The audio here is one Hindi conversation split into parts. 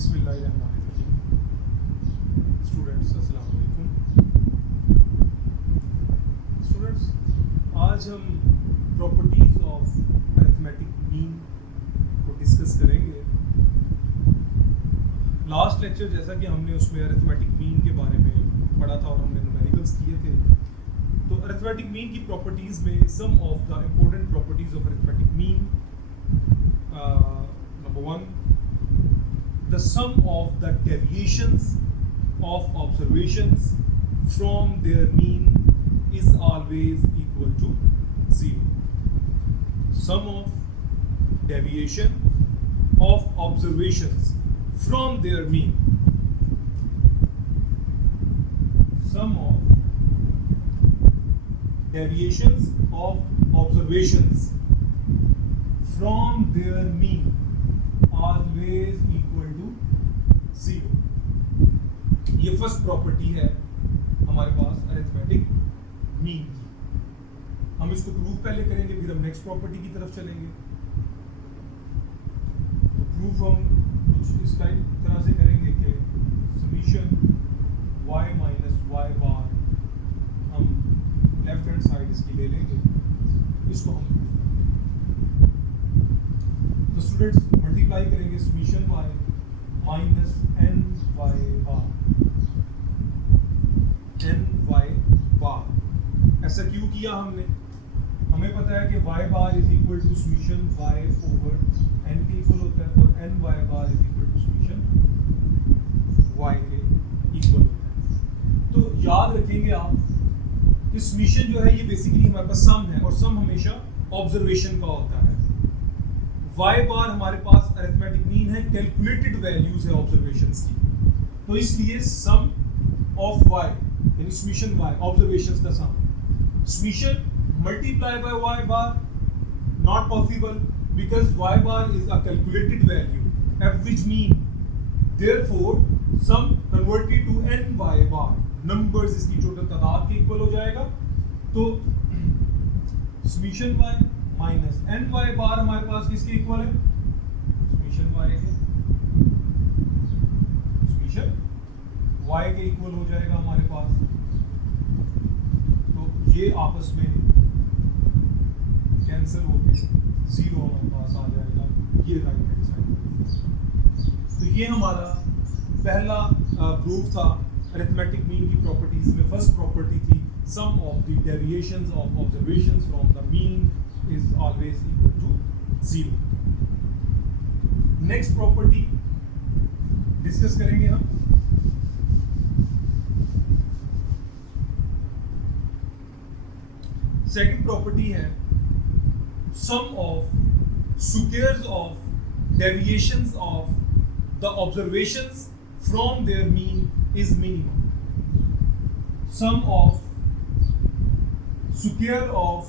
बिस्मिल्लाहिर्रहमानिर्रहीम। स्टूडेंट्स अस्सलाम वालेकुम। स्टूडेंट्स, आज हम प्रॉपर्टीज ऑफ अरिथमेटिक मीन को डिस्कस करेंगे। लास्ट लेक्चर जैसा कि हमने उसमें अरिथमेटिक मीन के बारे में पढ़ा था और हमने न्यूमेरिकल्स किए थे, तो अरिथमेटिक मीन की प्रॉपर्टीज में sum of the important properties of arithmetic mean, number 1, the sum of the deviations of observations from their mean is always equal to 0. Sum of deviation of observations from their mean. Sum of deviations of observations from their mean always equal to 0. ये फर्स्ट प्रॉपर्टी है हमारे पास अरिथमेटिक मीन की। हम इसको प्रूफ पहले करेंगे, फिर हम नेक्स्ट प्रॉपर्टी की तरफ चलेंगे। तो प्रूफ हम कुछ इस तरह से करेंगे कि समीशन y माइनस y बार हम लेफ्ट हैंड साइड इसकी ले लेंगे, इसको हम तो स्टूडेंट्स मल्टीप्लाई करेंगे summation y minus n y bar. ऐसा क्यों किया हमने? हमें पता है कि y bar is equal to summation y over n के इक्वल होता है और n y bar is equal to summation y के इक्वल होता है। तो याद रखेंगे आप कि समीशन जो है ये बेसिकली हमारे पास सम है और सम हमेशा ऑब्जर्वेशन का होता है। y बार हमारे पास अरिथमेटिक मीन है, कैलकुलेटेड वैल्यूज है ऑब्जर्वेशंस की, तो इसलिए सम ऑफ y यानी समीशन y ऑब्जर्वेशंस का sum, summation multiply by y bar not possible because y bar is a calculated value average mean, therefore sum converted to n y bar, numbers इसकी टोटल तादाद के इक्वल हो जाएगा। तो summation y minus n y bar हमारे पास किसके इक्वल है? समीशन y के इक्वल हो जाएगा हमारे पास। तो ये आपस में कैंसिल होकर 0 हमारे पास आ जाएगा, ये राइट हैंड साइड। तो ये हमारा पहला प्रूफ था अरिथमेटिक मीन की प्रॉपर्टीज में। फर्स्ट प्रॉपर्टी थी sum of the deviations of observations from the mean is always equal to 0. Next property discuss करेंगे हम। सेकंड प्रॉपर्टी है sum of squares of deviations of the observations from their mean is minimum. Sum of square of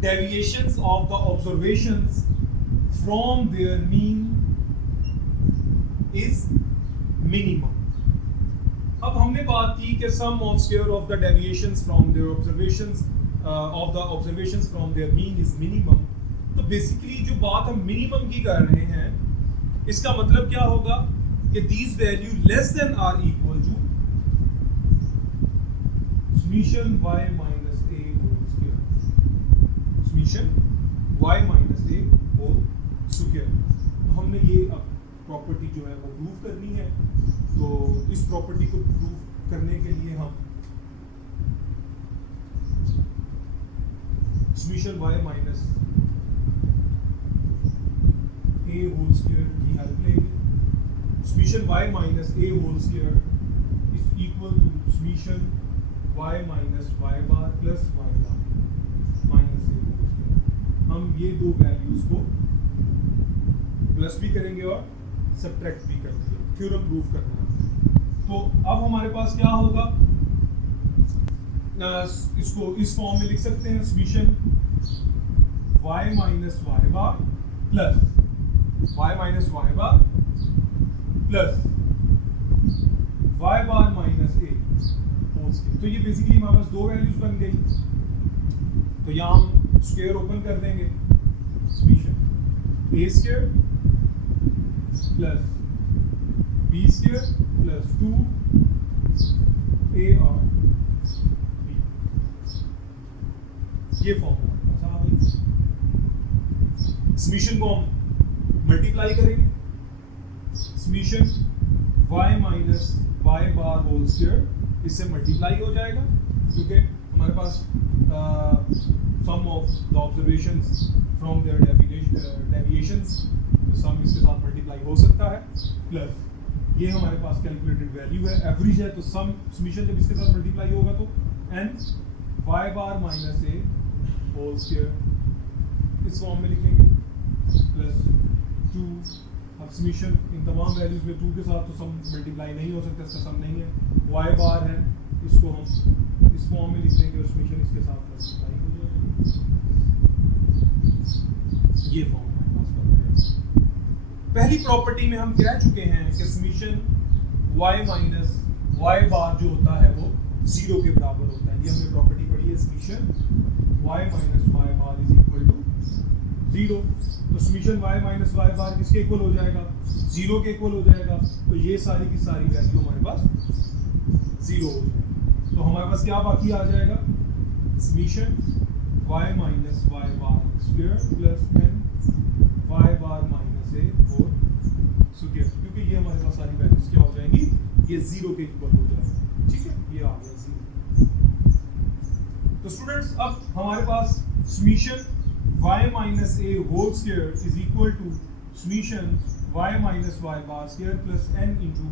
deviations of the observations from their mean is minimum. अब हमने बात की कि sum of square of the deviations from their observations from their mean is minimum। तो बेसिकली जो बात हम मिनिमम की कर रहे हैं, इसका मतलब क्या होगा कि these value less than or equal to summation y minus a whole square, summation y minus a whole square. हमने ये अब प्रॉपर्टी जो है वो प्रूव करनी है। तो इस प्रॉपर्टी को प्रूव करने के लिए हम summation y minus a whole square की हेल्प लेंगे। Summation y minus a whole square is equal to summation y minus y bar plus y bar minus a। हम ये दो वैल्यूज को प्लस भी करेंगे और सब्ट्रैक्ट भी कर देंगे, थ्योरम प्रूव करना है। तो अब हमारे पास क्या होगा, इसको इस फॉर्म में लिख सकते हैं summation y minus y bar plus y minus y bar plus y bar minus a whole square. तो ये बेसिकली हमारे पास दो वैल्यूज बन गई। तो यहाँ हम स्क्वायर ओपन कर देंगे, summation a square plus B square plus 2 AR B, ये फॉर्म हमारे पास आ गई। समीशन को हम मल्टीप्लाई करेंगे, summation y minus y bar whole square इससे मल्टीप्लाई हो जाएगा, क्योंकि हमारे पास sum of the observations from their deviations, sum इसके साथ मल्टीप्लाई हो सकता है, प्लस ये हमारे पास कैलकुलेटेड वैल्यू है, एवरेज है, तो सम समीशन जब इसके साथ मल्टीप्लाई होगा तो n y bar minus a whole square इस फॉर्म में लिखेंगे, प्लस 2, अब समीशन इन तमाम वैल्यूज में 2 के साथ तो सम मल्टीप्लाई नहीं हो सकता, इसका सम नहीं है, y बार है, इसको हम इस फॉर्म में लिख देंगे और समीशन इसके साथ मल्टीप्लाई हो जाएगा, ये फॉर्म हमारे पास बन गया। पहली प्रॉपर्टी में हम कह चुके हैं कि समीशन y माइनस y बार जो होता है वो 0 के बराबर होता है, ये हमने प्रॉपर्टी पढ़ी है, summation y minus y bar is equal to 0, तो समीशन y माइनस y बार किसके इक्वल हो जाएगा, 0 के इक्वल हो जाएगा, तो ये सारी की सारी वैल्यू हमारे पास 0 हो जाएगी, तो हमारे पास क्या बाकी आ जाएगा, summation y minus y bar square plus n y bar minus a whole square, क्योंकि ये हमारे पास सारी वैल्यूज क्या हो जाएंगी, ये 0 के इक्वल हो जाएगा, ठीक है, ये आ गया 0। तो स्टूडेंट्स अब हमारे पास summation y minus a whole square is equal to summation y minus y bar square plus n into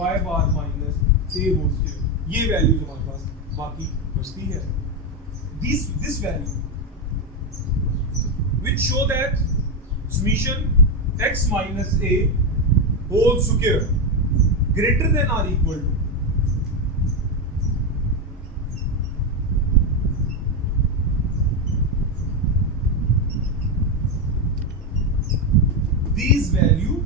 y bar minus a whole square, ये वैल्यूज हमारे पास बाकी बचती है। This value which show that summation x minus a whole square greater than or equal to these value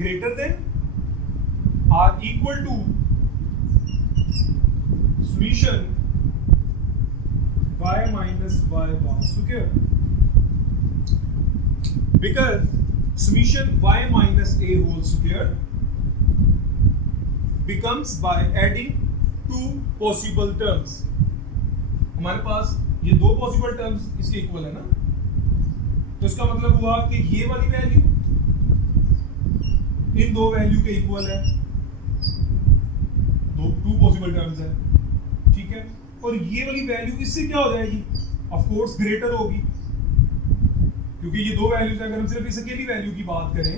greater than or equal to summation y minus y bar square, because summation y minus a whole square becomes by adding two possible terms। हमारे पास ये दो पॉसिबल टर्म्स इसके इक्वल है ना, तो इसका मतलब हुआ कि ये वाली वैल्यू इन दो वैल्यू के इक्वल है, टू पॉसिबल टर्म्स है, ठीक है, और ये वाली वैल्यू इससे क्या हो जाएगी, ऑफ कोर्स ग्रेटर होगी, क्योंकि ये दो वैल्यूज, अगर हम सिर्फ इस अकेली वैल्यू की बात करें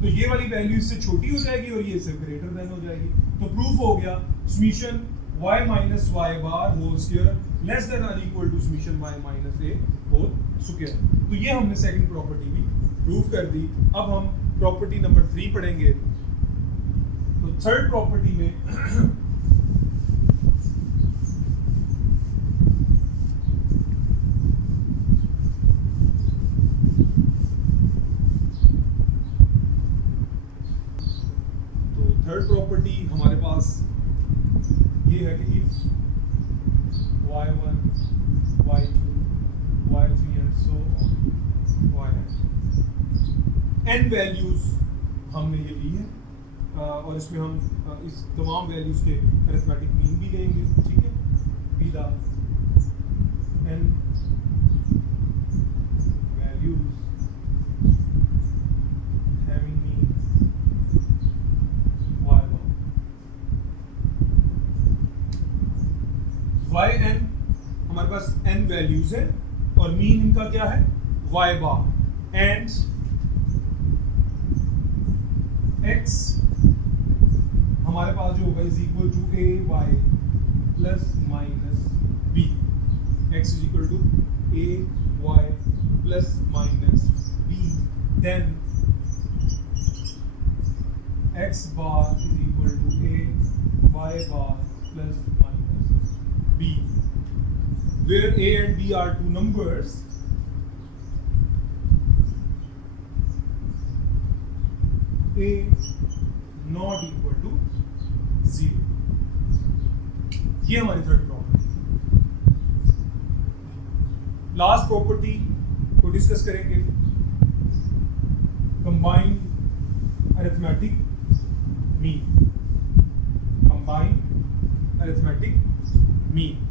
तो ये वाली वैल्यू इससे छोटी हो जाएगी और ये इससे ग्रेटर देन हो जाएगी, तो प्रूफ हो गया summation y minus y bar whole square less than और equal to summation y minus a whole square. तो ये हमने सेकंड प्रॉपर्टी भी प्रूफ कर दी। अब हम प्रॉपर्टी नंबर 3 पढ़ेंगे। तो थर्ड प्रॉपर्टी में थर्ड प्रॉपर्टी हमारे पास ये है कि if y1 y2 y3 and so on n values हमने ये ली है, और इसमें हम इस तमाम वैल्यूज के अरिथमेटिक मीन भी लेंगे, ठीक है, be the n values having mean yn हमारे पास n वैल्यूज है और मीन इनका क्या है y बार, एंड x हमारे पास जो होगा is equal to a y plus minus b, x is equal to a y plus minus b, then x bar is equal to a y bar plus b, where a and b are two numbers, a not equal to 0। ये हमारी थर्ड प्रॉपर्टी। लास्ट प्रॉपर्टी को डिस्कस करेंगे, combined arithmetic mean, combined arithmetic mean.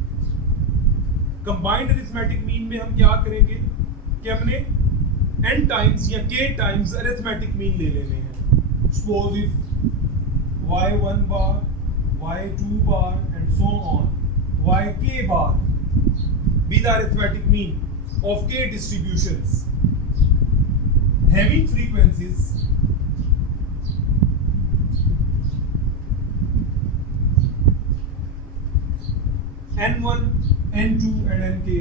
Combined arithmetic mean में हम क्या करेंगे कि हमने n टाइम्स या k टाइम्स अरिथमेटिक मीन ले लेने हैं। Suppose if y1 bar, y2 bar and so on, yk bar be the arithmetic mean of k distributions having frequencies n1, n2 and nk,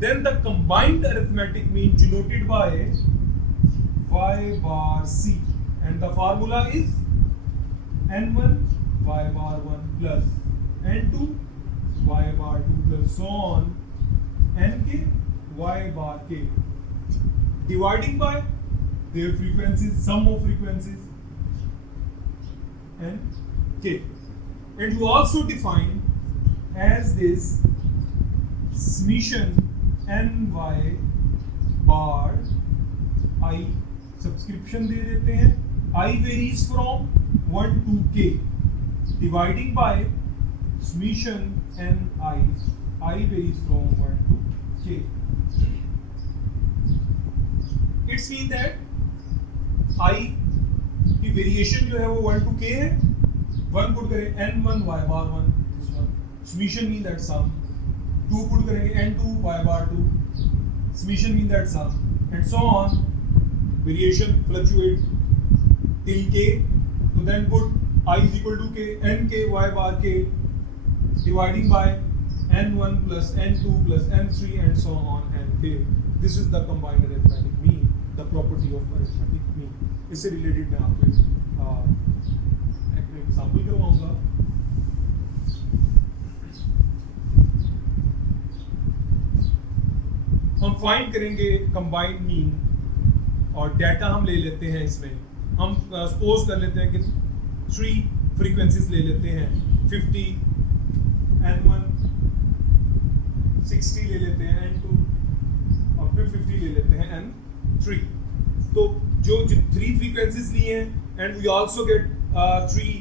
then the combined arithmetic mean denoted by y bar c, and the formula is n1 y bar 1 plus n2 y bar 2 plus so on nk y bar k, dividing by their frequencies, sum of frequencies and k. And you also define as this summation ny bar I subscription दे देते हैं, I varies from 1 to k, dividing by summation ni, I varies from 1 to k. It's mean that I की वेरिएशन जो है वो 1 to k है। 1 पुट करें n1 y bar 1, this one summation mean that sum, 2 put करेंगे n2 y bar 2, summation mean that sum, and so on, variation fluctuate till k, so then put I is equal to k, nk y bar k, dividing by n1 plus n2 plus n3 and so on nk. This is the combined arithmetic mean, the property of arithmetic mean. इससे रिलेटेड मैं आपको एक एग्जाम्पल करवाऊंगा। हम फाइंड करेंगे कंबाइंड मीन और डाटा हम ले लेते हैं। इसमें हम सपोज कर लेते हैं कि 3 फ्रीक्वेंसीज ले लेते हैं, 50 n1, 60 ले लेते हैं n2 और फिर 50 ले लेते हैं n3। तो जो 3 फ्रीक्वेंसीज ली हैं and we also get 3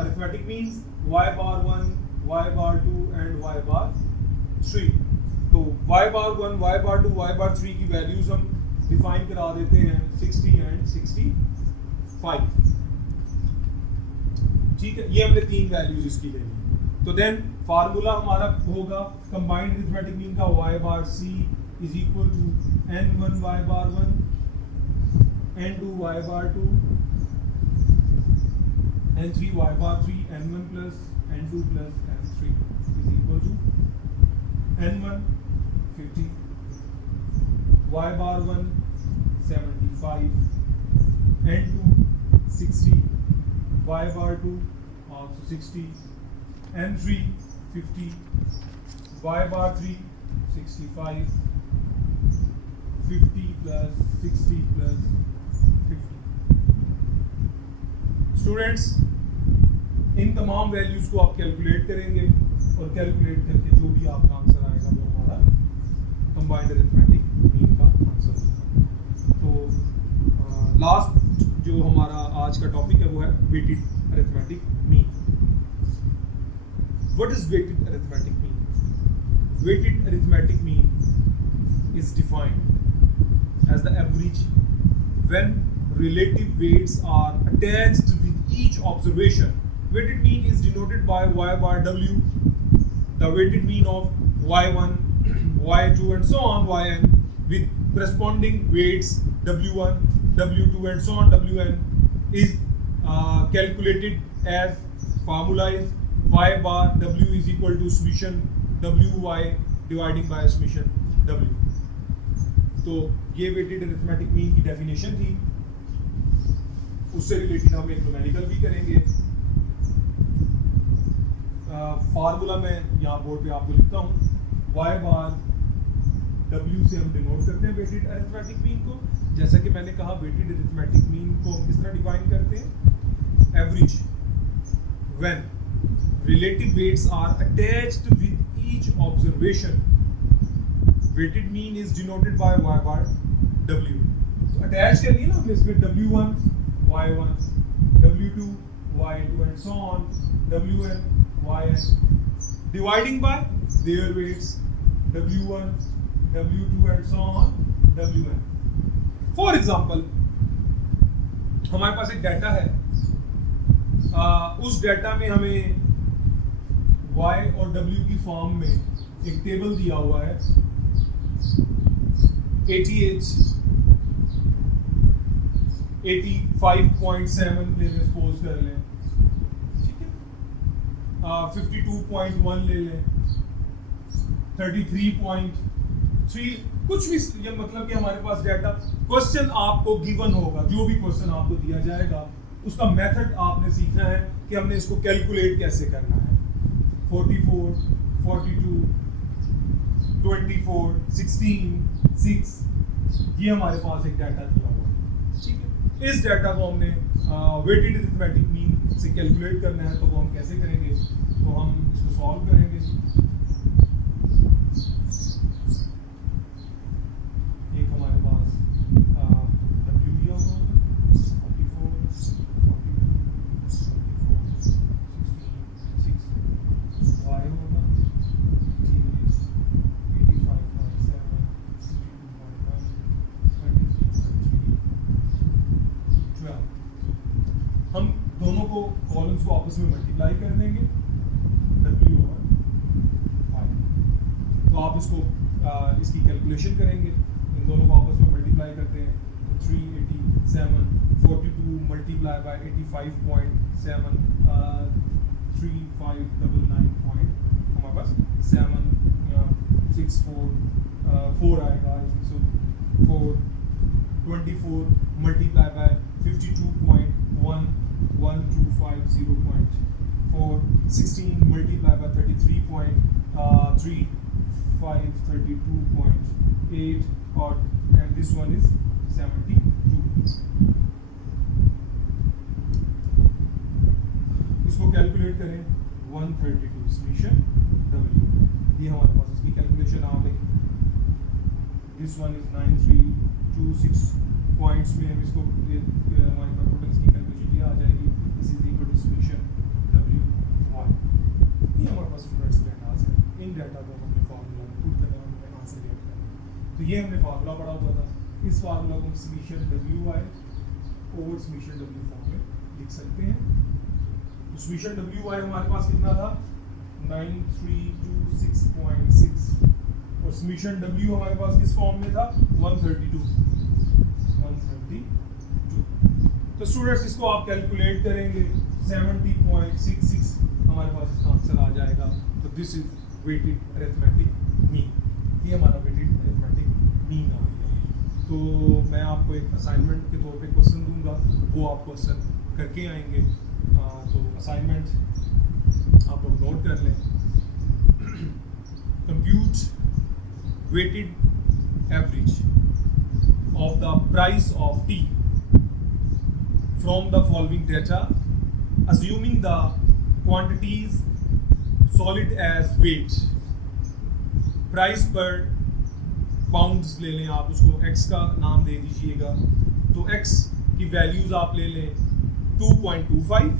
arithmetic means y bar 1, y bar 2 and y bar 3। तो y bar 1, y bar 2, y bar 3 की वैल्यूज हम डिफाइन करा देते हैं 60 एंड 65। ठीक है, ये हमने 3 वैल्यूज इसकी लेनी। तो देन फार्मूला हमारा होगा कंबाइंड अरिथमेटिक मीन का y bar c is equal to n1 y bar 1, n2 y bar 2, n3 y bar 3, n1 plus n2 plus n3 is equal to n1 50, y bar 1 75, n2 60, y bar 2 also 60, n3 50, y bar 3 65, 50 plus 60 plus 50। Students, इन तमाम वैल्यूज को आप कैलकुलेट करेंगे और कैलकुलेट करके जो भी आपका आंसर आएगा वो हमारा कंबाइंड अरिथमेटिक मीन का आंसर होगा। तो लास्ट जो हमारा आज का टॉपिक है वो है weighted arithmetic mean. What is weighted arithmetic mean? Weighted arithmetic mean is defined as the average when relative weights are attached with each observation. Weighted mean is denoted by y bar w, the weighted mean of y1, y2 and so on yn with corresponding weights w1, w2 and so on wn is calculated as formula is y bar w is equal to summation wy dividing by summation w। तो ये वेटेड अरिथमेटिक मीन की डेफिनेशन थी। उससे रिलेटेड हम एक न्यूमेरिकल भी करेंगे। फार्मूला मैं यहाँ बोर्ड पे आपको लिखता हूँ, y बार w से हम डिनोट करते हैं वेटेड अरिथमेटिक मीन को। जैसा कि मैंने कहा, वेटेड अरिथमेटिक मीन को हम किस तरह डिफाइन करते हैं? Average when relative weights are attached with each observation. Weighted mean is denoted by y bar W, तो अटैच कर लिया ना हमने इसमें W1 Y1, W2 Y2 and so on, Wn Yn, dividing by their weights W1 W2 and so on Wn. For example, हमारे पास एक डाटा है, उस डाटा में हमें Y और W की फॉर्म में एक टेबल दिया हुआ है, ATH 85.7 ले लें, सपोज कर लें, ठीक है, 52.1 ले लें, 33.3, कुछ भी, ये मतलब कि हमारे पास डाटा, क्वेश्चन आपको गिवन होगा, जो भी क्वेश्चन आपको दिया जाएगा उसका मेथड आपने सीखना है कि हमने इसको कैलकुलेट कैसे करना है। 44, 42, 24, 16, 6, ये हमारे पास एक डाटा दिया हुआ है, ठीक है। इस डाटा को हमने वेटेड अरिथमेटिक मीन से कैलकुलेट करना है, तो वो हम कैसे करेंगे, तो हम इसको सॉल्व करेंगे। एक हमारे पास W दिया हुआ है, 44, 42, 16, Y होगा 85.7, 12। हम दोनों को कॉलम्स को आपस में मल्टीप्लाई कर देंगे, W और Y, तो आप इसको इसकी कैलकुलेशन करेंगे, इन दोनों को आपस में मल्टीप्लाई करते हैं, तो 387, 42 मल्टीप्लाई बाय 85.7, 3599 पॉइंट, हमारे पास 764 आएगा, सो 424 मल्टीप्लाई बाय 52.11250.4, 16 मल्टीप्लाई बाय 33.3532.8 और and this one is 72. इसको कैलकुलेट करें, 132 समीशन W, ये हमारे पास इसकी कैलकुलेशन आ गई। दिस वन इज 9326 पॉइंट्स में हम इसको हमारे पास टोटल इसकी कैलकुलेशन ये आ जाएगी, this is equal to summation W Y। ये हमारे पास स्टूडेंट्स डाटास है, इन डाटा को हमने फार्मूला में पुट करना है, हमने आंसर गेट करना है। तो ये हमने फार्मूला पढ़ा हुआ था, इस फार्मूला को हम summation WY over summation W form में लिख सकते हैं। तो समीशन WY हमारे पास कितना था, 9326.6, और समीशन W हमारे पास किस फॉर्म में था, 132। तो स्टूडेंट्स इसको आप कैलकुलेट करेंगे, 70.66 हमारे पास इसका आंसर आ जाएगा। तो this is weighted arithmetic mean, ये हमारा वेटेड अरिथमेटिक मीन आ गया। तो मैं आपको एक असाइनमेंट के तौर पे क्वेश्चन दूंगा, वो आप क्वेश्चन करके आएंगे। तो असाइनमेंट आप लोग नोट कर लें, compute weighted average of the price of tea from the following data, assuming the quantities solid as weight, price per pounds ले लें आप, उसको x का नाम दे दीजिएगा, तो x की वैल्यूज आप ले लें 2.25,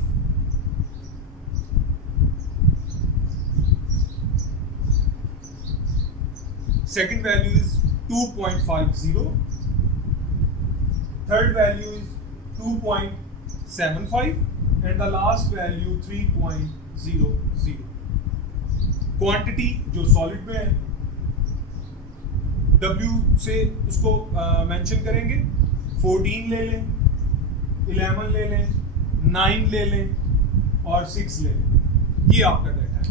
second value is 2.50, third value is 2.75 and the last value 3.00. Quantity जो सॉलिड में है, W से उसको मेंशन करेंगे, 14 ले लें, 11 ले लें, 9 ले लें और 6 ले लें, ये आपका डाटा है।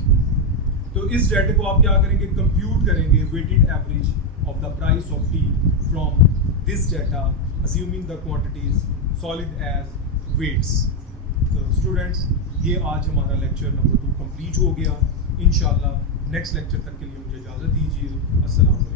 तो इस डाटा को आप क्या करेंगे, कंप्यूट करेंगे weighted average of the price of tea from this data assuming the quantities solid as weights। तो स्टूडेंट्स ये आज हमारा लेक्चर नंबर 2 कंप्लीट हो गया। इंशाल्लाह नेक्स्ट लेक्चर तक के लिए मुझे इजाज़त दीजिए। अस्सलाम वालेकुम।